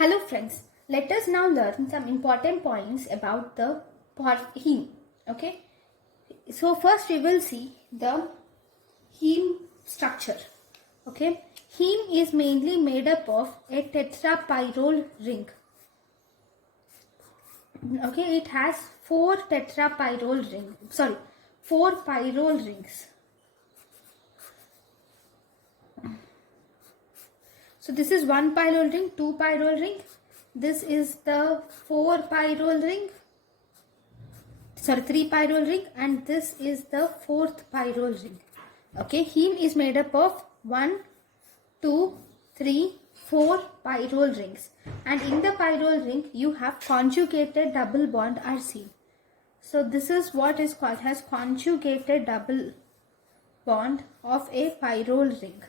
Hello friends, let us now learn some important points about the heme. Okay, so first we will see the heme structure. Okay, heme is mainly made up of a tetrapyrrole ring. Okay, it has four pyrrole rings. So this is one pyrrole ring, two pyrrole ring. This is the three pyrrole ring, and this is the fourth pyrrole ring. Okay, heme is made up of 1, 2, 3, 4 pyrrole rings, and in the pyrrole ring you have conjugated double bond are seen. So this is what is called as conjugated double bond of a pyrrole ring.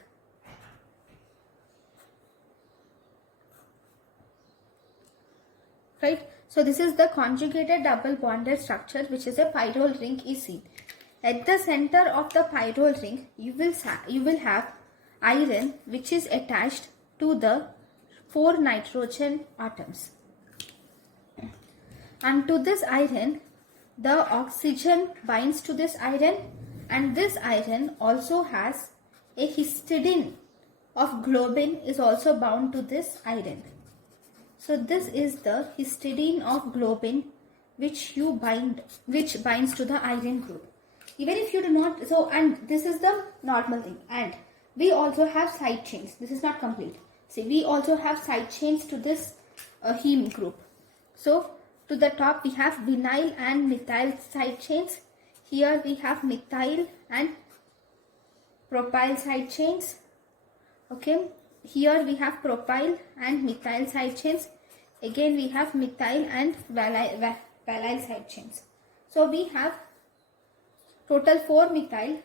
Right, so this is the conjugated double bonded structure which is a pyrrole ring is seen. At the center of the pyrrole ring you will have iron which is attached to the 4 nitrogen atoms, and to this iron the oxygen binds to this iron, and this iron also has a histidine of globin is also bound to this iron. So this is the histidine of globin which binds to the iron group. Even if you do not, and this is the normal thing, and we also have side chains. This is not complete. See, we also have side chains to this heme group. So to the top we have vinyl and methyl side chains. Here we have methyl and propyl side chains. Okay. Here we have propyl and methyl side chains. Again we have methyl and valyl side chains. So we have total 4 methyl,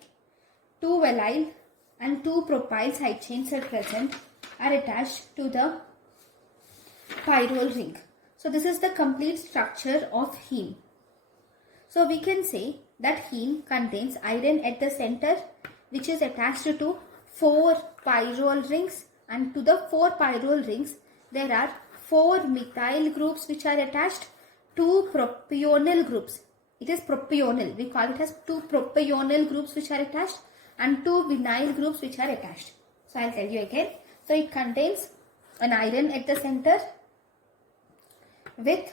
2 valyl and 2 propyl side chains are attached to the pyrrole ring. So this is the complete structure of heme. So we can say that heme contains iron at the center which is attached to 4 pyrrole rings, and to the 4 pyrrole rings there are 4 methyl groups which are attached, 2 propionyl groups. It is propionyl. We call it as 2 propionyl groups which are attached, and 2 vinyl groups which are attached. So I'll tell you again. So it contains an iron at the center with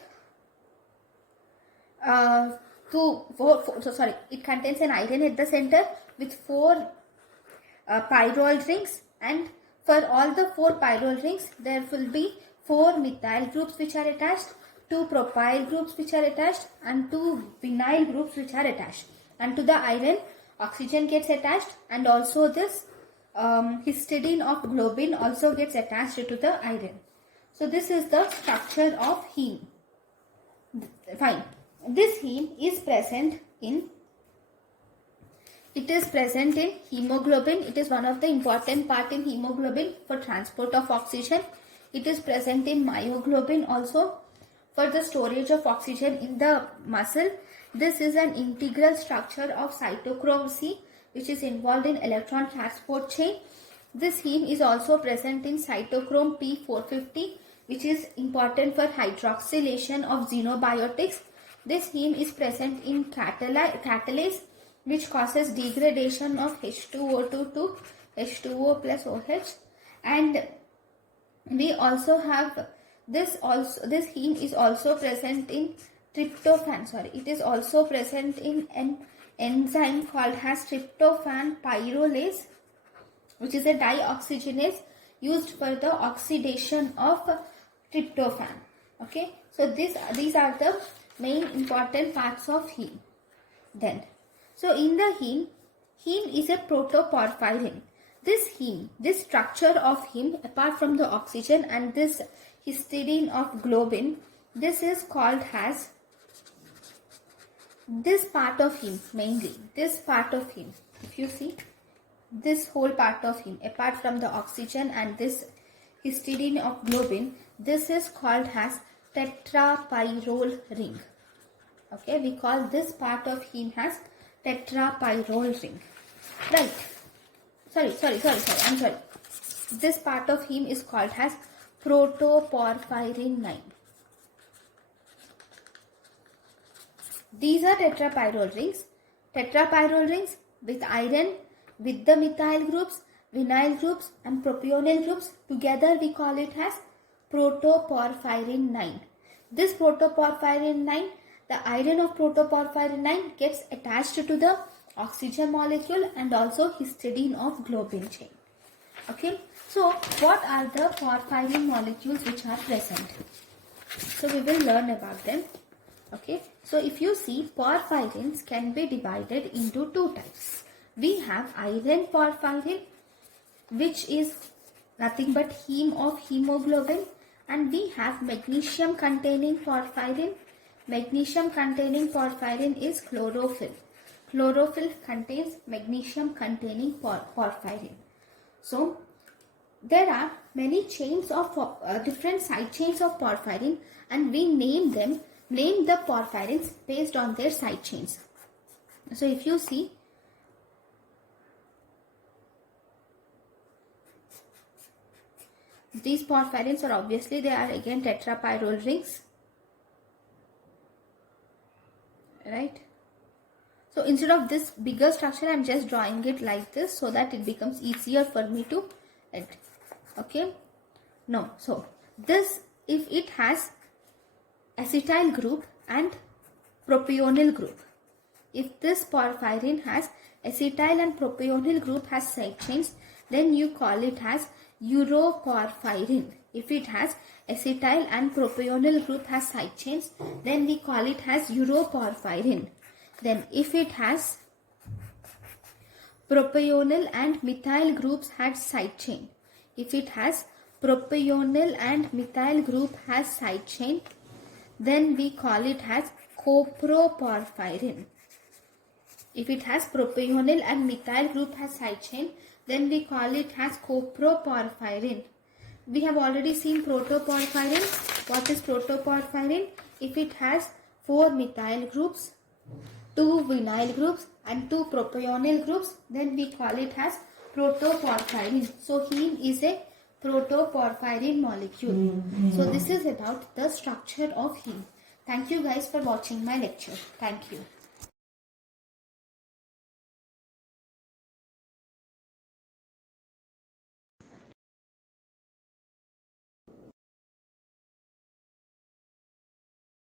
it contains an iron at the center with 4 pyrrole rings, and for all the 4 pyrrole rings there will be 4 methyl groups which are attached, 2 propyl groups which are attached, and 2 vinyl groups which are attached. And to the iron oxygen gets attached, and also this histidine of globin also gets attached to the iron. So this is the structure of heme. Fine. This heme is present in hemoglobin. It is one of the important part in hemoglobin for transport of oxygen. It is present in myoglobin also for the storage of oxygen in the muscle. This is an integral structure of cytochrome C which is involved in electron transport chain. This heme is also present in cytochrome P450 which is important for hydroxylation of xenobiotics. This heme is present in catalase which causes degradation of H2O2 to H2O plus OH, and we also have this heme is also present in tryptophan. It is also present in an enzyme called as tryptophan pyrrolase, which is a dioxygenase used for the oxidation of tryptophan. Okay, so these are the main important parts of heme. Then, so in the heme is a protoporphyrin. This structure of heme, apart from the oxygen and this histidine of globin, this is called as this part of heme, mainly this part of heme. If you see this whole part of heme, apart from the oxygen and this histidine of globin, this is called as tetrapyrrole ring. Okay, we call this part of heme as tetrapyrrole ring. Right. Sorry. I'm sorry. This part of heme is called as protoporphyrin 9. These are tetrapyrrole rings. Tetrapyrrole rings with iron, with the methyl groups, vinyl groups and propionyl groups. Together we call it as protoporphyrin 9. This protoporphyrin 9, the iron of protoporphyrin 9 gets attached to the oxygen molecule and also histidine of globin chain. Okay. So what are the porphyrin molecules which are present? So we will learn about them. Okay, so if you see, porphyrins can be divided into two types. We have iron porphyrin, which is nothing but heme of hemoglobin, and we have magnesium containing porphyrin. Magnesium containing porphyrin is chlorophyll. Chlorophyll contains magnesium containing porphyrin. So there are many chains of different side chains of porphyrin, and we name the porphyrins based on their side chains. So if you see, these porphyrins are obviously, they are again tetrapyrrole rings, right? So instead of this bigger structure, I am just drawing it like this so that it becomes easier for me to edit. Okay, no, so this, if it has acetyl group and propionyl group, if this porphyrin has acetyl and propionyl group has side chains, then you call it as uroporphyrin. If it has acetyl and propionyl group has side chains, then we call it as uroporphyrin. Then if it has propionyl and methyl groups had side chain, if it has propionyl and methyl group has side chain, then we call it as coproporphyrin. If it has propionyl and methyl group has side chain, then we call it as coproporphyrin. We have already seen protoporphyrin. What is protoporphyrin? If it has 4 methyl groups, 2 vinyl groups and 2 propionyl groups, then we call it as protoporphyrin. So heme is a protoporphyrin molecule. So this is about the structure of heme. Thank you guys for watching my lecture. Thank you.